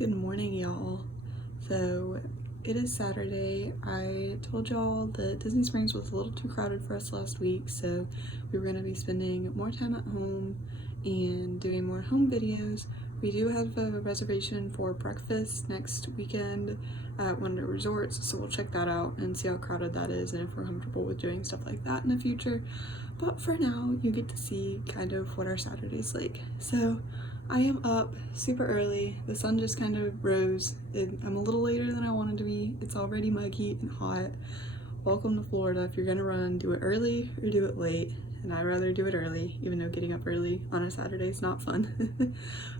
Good morning, y'all. So it is Saturday. I told y'all that Disney Springs was a little too crowded for us last week, so we were going to be spending more time at home and doing more home videos. We do have a reservation for breakfast next weekend at one of the resorts, so we'll check that out and see how crowded that is and if we're comfortable with doing stuff like that in the future. But for now, you get to see kind of what our Saturday's like. So I am up super early. The sun just kind of rose. I'm a little later than I wanted to be. It's already muggy and hot. Welcome to Florida. If you're gonna run, do it early or do it late. And I'd rather do it early, even though getting up early on a Saturday is not fun.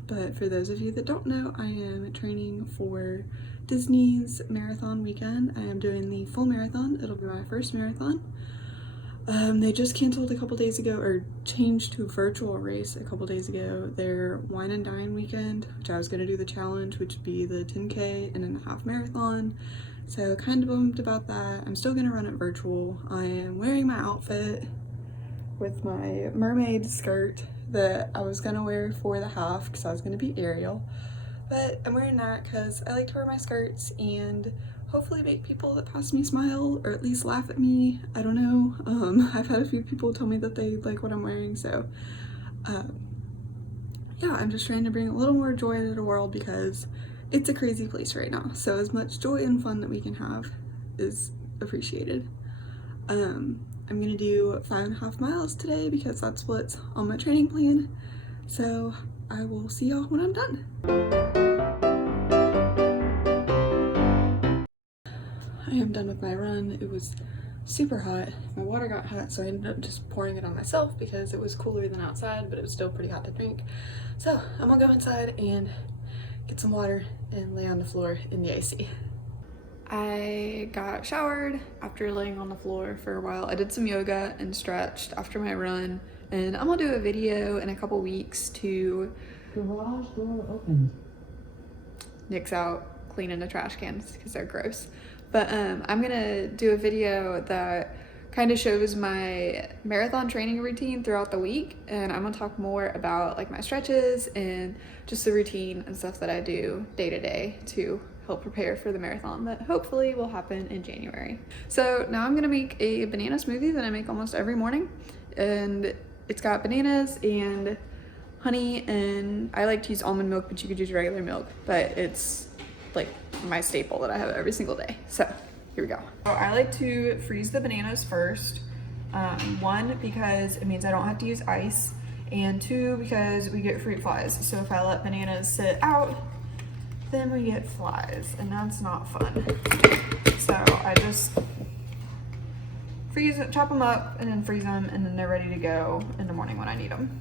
But for those of you that don't know, I am training for Disney's marathon weekend. I am doing the full marathon. It'll be my first marathon. They just canceled a couple days ago, or changed to a virtual race a couple days ago, their wine and dine weekend, which I was going to do the challenge, which would be the 10K and a half marathon. So kind of bummed about that. I'm still going to run it virtual. I am wearing my outfit with my mermaid skirt that I was going to wear for the half because I was going to be Ariel. But I'm wearing that because I like to wear my skirts and hopefully make people that pass me smile or at least laugh at me. I don't know. I've had a few people tell me that they like what I'm wearing, so yeah, I'm just trying to bring a little more joy into the world because it's a crazy place right now. So as much joy and fun that we can have is appreciated. I'm gonna do 5.5 miles today because that's what's on my training plan. So I will see y'all when I'm done. I am done with my run. It was super hot. My water got hot, so I ended up just pouring it on myself because it was cooler than outside, but it was still pretty hot to drink. So I'm gonna go inside and get some water and lay on the floor in the AC. I got showered after laying on the floor for a while. I did some yoga and stretched after my run, and I'm gonna do a video in a couple weeks to garage door open. Nick's out cleaning the trash cans because they're gross. But I'm gonna do a video that kind of shows my marathon training routine throughout the week, and I'm gonna talk more about like my stretches and just the routine and stuff that I do day to day to help prepare for the marathon that hopefully will happen in January. So now I'm gonna make a banana smoothie that I make almost every morning, and it's got bananas and honey, and I like to use almond milk, but you could use regular milk, but it's like my staple that I have every single day. So here we go. So I like to freeze the bananas first. One, because it means I don't have to use ice, and two, because we get fruit flies. So if I let bananas sit out, then we get flies, and that's not fun. So I just freeze it, chop them up, and then freeze them, and then they're ready to go in the morning when I need them.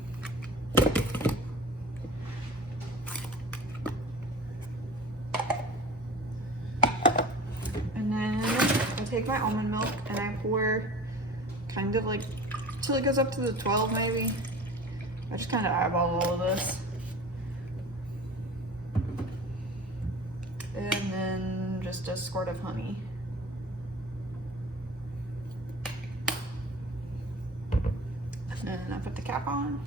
Take my almond milk and I pour kind of like till it goes up to the 12 maybe. I just kind of eyeball all of this. And then just a squirt of honey. And then I put the cap on.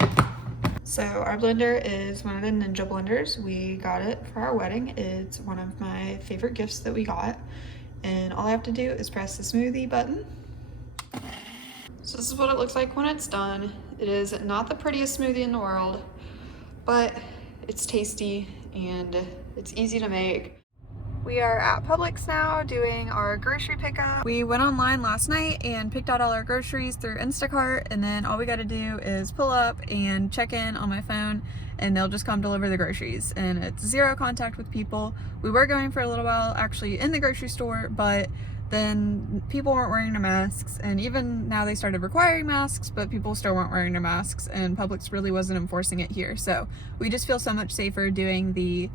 So our blender is one of the Ninja blenders. We got it for our wedding. It's one of my favorite gifts that we got. And all I have to do is press the smoothie button. So this is what it looks like when it's done. It is not the prettiest smoothie in the world, but it's tasty and it's easy to make. We are at Publix now doing our grocery pickup. We went online last night and picked out all our groceries through Instacart, and then all we gotta do is pull up and check in on my phone and they'll just come deliver the groceries, and it's zero contact with people. We were going for a little while actually in the grocery store, but then people weren't wearing their masks, and even now they started requiring masks, but people still weren't wearing their masks, and Publix really wasn't enforcing it here. So we just feel so much safer doing the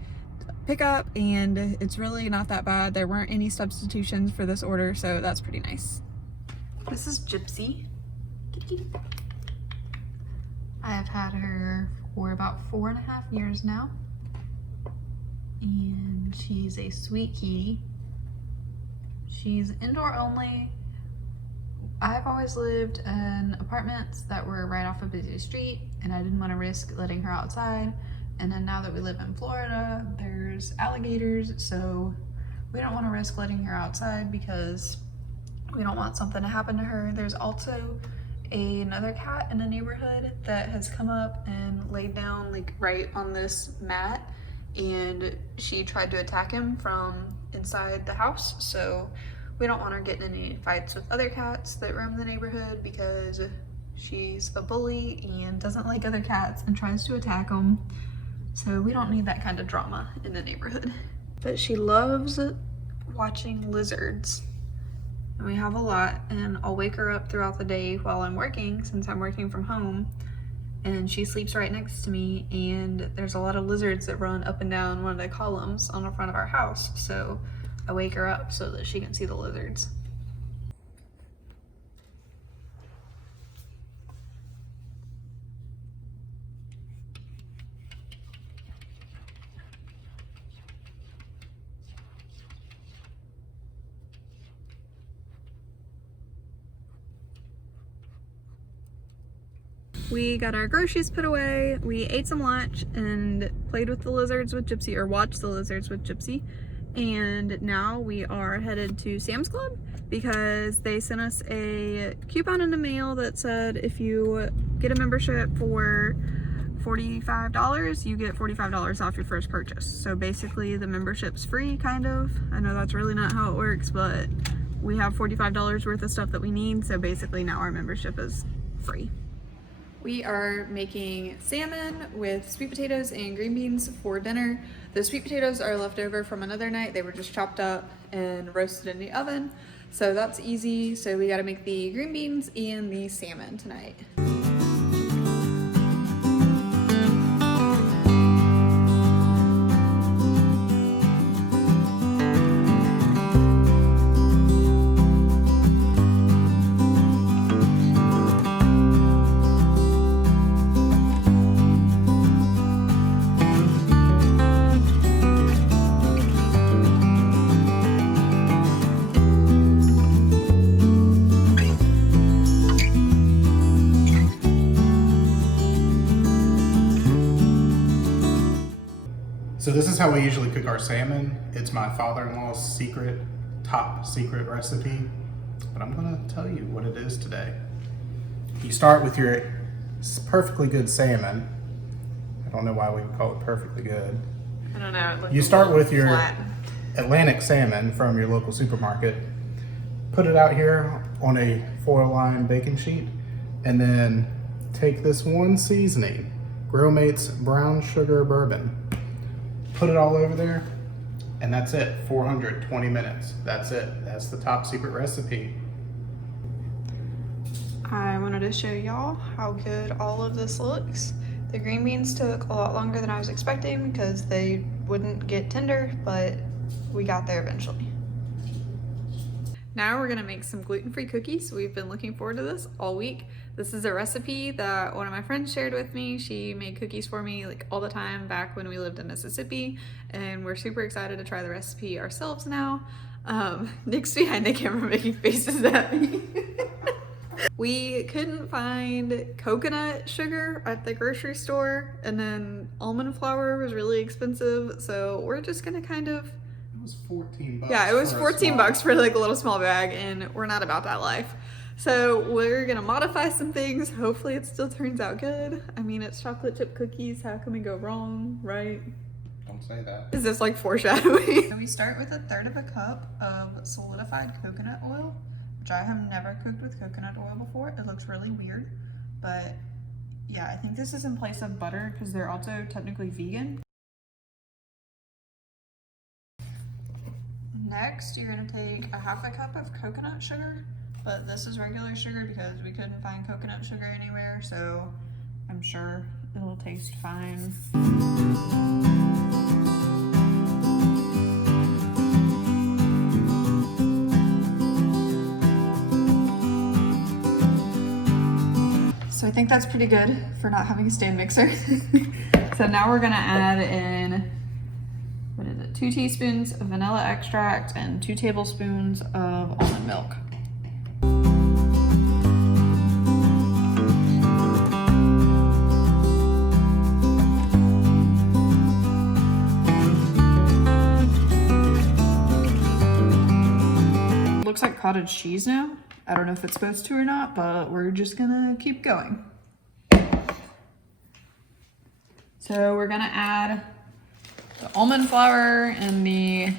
pickup, and it's really not that bad. There weren't any substitutions for this order, so that's pretty nice. This is Gypsy. I have had her for about 4.5 years now, and she's a sweet kitty. She's indoor only. I've always lived in apartments that were right off a busy street, and I didn't want to risk letting her outside And then now that we live in Florida, there's alligators, so we don't want to risk letting her outside because we don't want something to happen to her. There's also another cat in the neighborhood that has come up and laid down like right on this mat, and she tried to attack him from inside the house. So we don't want her getting in any fights with other cats that roam the neighborhood because she's a bully and doesn't like other cats and tries to attack them. So we don't need that kind of drama in the neighborhood. But she loves watching lizards. And we have a lot, and I'll wake her up throughout the day while I'm working, since I'm working from home, and she sleeps right next to me, and there's a lot of lizards that run up and down one of the columns on the front of our house. So I wake her up so that she can see the lizards. We got our groceries put away, we ate some lunch and played with the lizards with Gypsy, or watched the lizards with Gypsy. And now we are headed to Sam's Club because they sent us a coupon in the mail that said if you get a membership for $45, you get $45 off your first purchase. So basically the membership's free, kind of. I know that's really not how it works, but we have $45 worth of stuff that we need, so basically now our membership is free. We are making salmon with sweet potatoes and green beans for dinner. The sweet potatoes are left over from another night. They were just chopped up and roasted in the oven. So that's easy. So we gotta make the green beans and the salmon tonight. So this is how we usually cook our salmon. It's my father-in-law's top secret recipe, but I'm gonna tell you what it is today. You start with your perfectly good salmon. I don't know why we would call it perfectly good. I don't know. You start with your flat Atlantic salmon from your local supermarket. Put it out here on a foil-lined baking sheet, and then take this one seasoning, Grill Mates brown sugar bourbon. Put it all over there, and that's it. 420 minutes. That's it. That's the top secret recipe. I wanted to show y'all how good all of this looks. The green beans took a lot longer than I was expecting because they wouldn't get tender, but we got there eventually. Now we're gonna make some gluten-free cookies. We've been looking forward to this all week. This is a recipe that one of my friends shared with me. She made cookies for me like all the time back when we lived in Mississippi, and we're super excited to try the recipe ourselves now. Nick's behind the camera making faces at me. We couldn't find coconut sugar at the grocery store, and then almond flour was really expensive, so we're just gonna kind of... It was 14 bucks. Yeah, it was 14 bucks for like a little small bag, and we're not about that life. So we're gonna modify some things. Hopefully it still turns out good. I mean, it's chocolate chip cookies. How can we go wrong, right? Don't say that. Is this like foreshadowing? So we start with 1/3 of a cup of solidified coconut oil, which I have never cooked with coconut oil before. It looks really weird, but yeah, I think this is in place of butter because they're also technically vegan. Next, you're gonna take 1/2 cup of coconut sugar, but this is regular sugar because we couldn't find coconut sugar anywhere, so I'm sure it'll taste fine. So I think that's pretty good for not having a stand mixer. So now we're gonna add in, 2 teaspoons of vanilla extract and 2 tablespoons of almond milk. looks like cottage cheese now. I don't know if it's supposed to or not, but we're just gonna keep going. So we're gonna add the almond flour and the,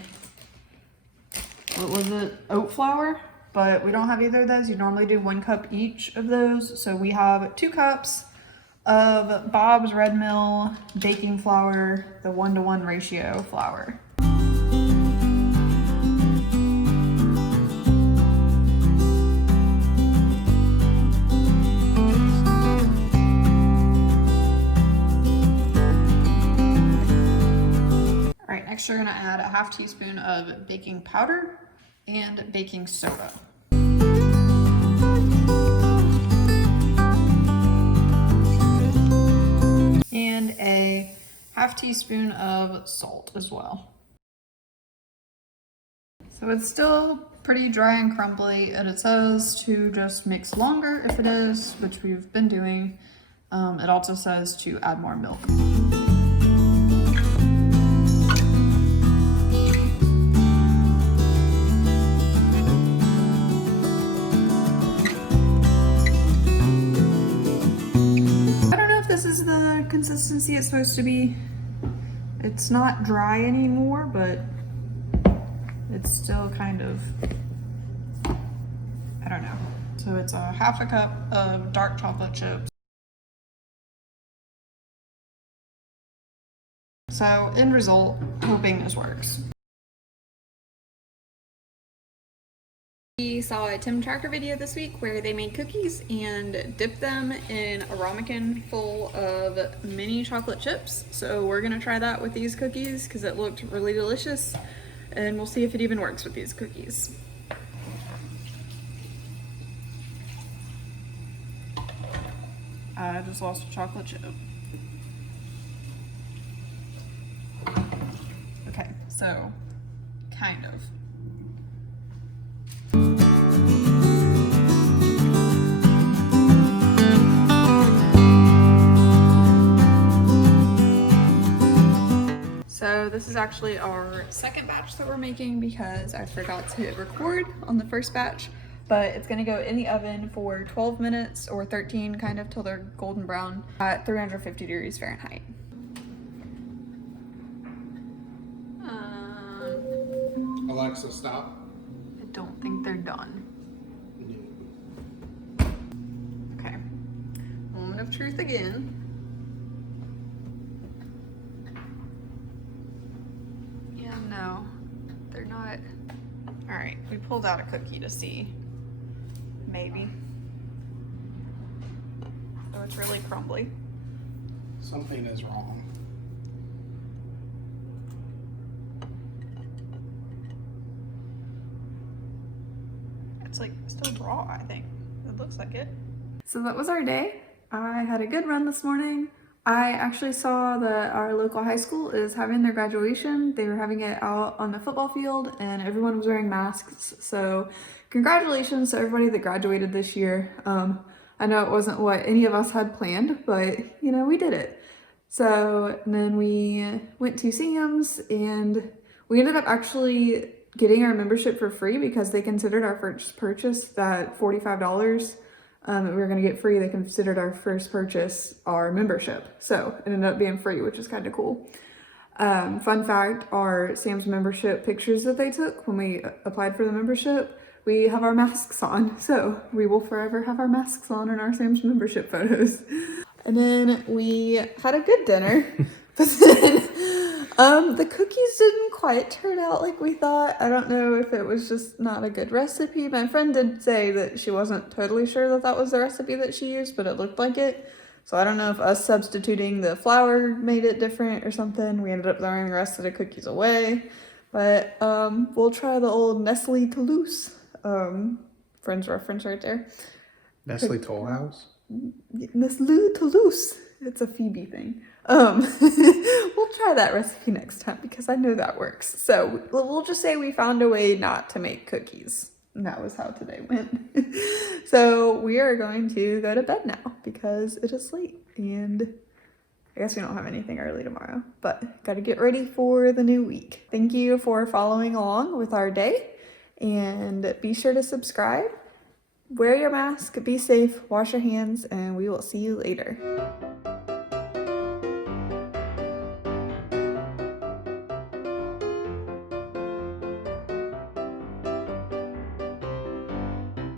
what was it, oat flour, but we don't have either of those. You normally do 1 cup each of those. So we have 2 cups of Bob's Red Mill baking flour, the 1-to-1 ratio flour. Next, you're gonna add a 1/2 teaspoon of baking powder and baking soda. And a 1/2 teaspoon of salt as well. So it's still pretty dry and crumbly, and it says to just mix longer if it is, which we've been doing. It also says to add more milk. This is the consistency it's supposed to be. It's not dry anymore, but it's still kind of, I don't know. So it's a 1/2 cup of dark chocolate chips. So end result, hoping this works. We saw a Tim Tracker video this week where they made cookies and dipped them in a ramekin full of mini chocolate chips. So we're gonna try that with these cookies because it looked really delicious, and we'll see if it even works with these cookies. I just lost a chocolate chip. Okay, so kind of. So this is actually our second batch that we're making because I forgot to hit record on the first batch, but it's gonna go in the oven for 12 minutes or 13 kind of till they're golden brown at 350 degrees Fahrenheit. Alexa, stop. I don't think they're done. Okay. Moment of truth again. Yeah, no, they're not. All right, we pulled out a cookie to see. Maybe. Oh, it's really crumbly. Something is wrong. It's like still raw, I think. It looks like it. So that was our day. I had a good run this morning. I actually saw that our local high school is having their graduation. They were having it out on the football field and everyone was wearing masks. So congratulations to everybody that graduated this year. I know it wasn't what any of us had planned, but you know, we did it. So then we went to Sam's and we ended up actually getting our membership for free because they considered our first purchase that $45 that we were going to get free. They considered our first purchase our membership. So it ended up being free, which is kind of cool. Fun fact, our Sam's membership pictures that they took when we applied for the membership, we have our masks on. So we will forever have our masks on in our Sam's membership photos. And then we had a good dinner, but then the cookies didn't quite turn out like we thought. I don't know if it was just not a good recipe. My friend did say that she wasn't totally sure that that was the recipe that she used, but it looked like it. So I don't know if us substituting the flour made it different or something. We ended up throwing the rest of the cookies away. But we'll try the old Nestle Toulouse. Friend's reference right there. Nestle Toll House? Nestle Toulouse. It's a Phoebe thing. We'll try that recipe next time because I know that works. So we'll just say we found a way not to make cookies. And that was how today went. So we are going to go to bed now because it is late and I guess we don't have anything early tomorrow, but got to get ready for the new week. Thank you for following along with our day And be sure to subscribe, wear your mask, be safe, wash your hands, and we will see you later.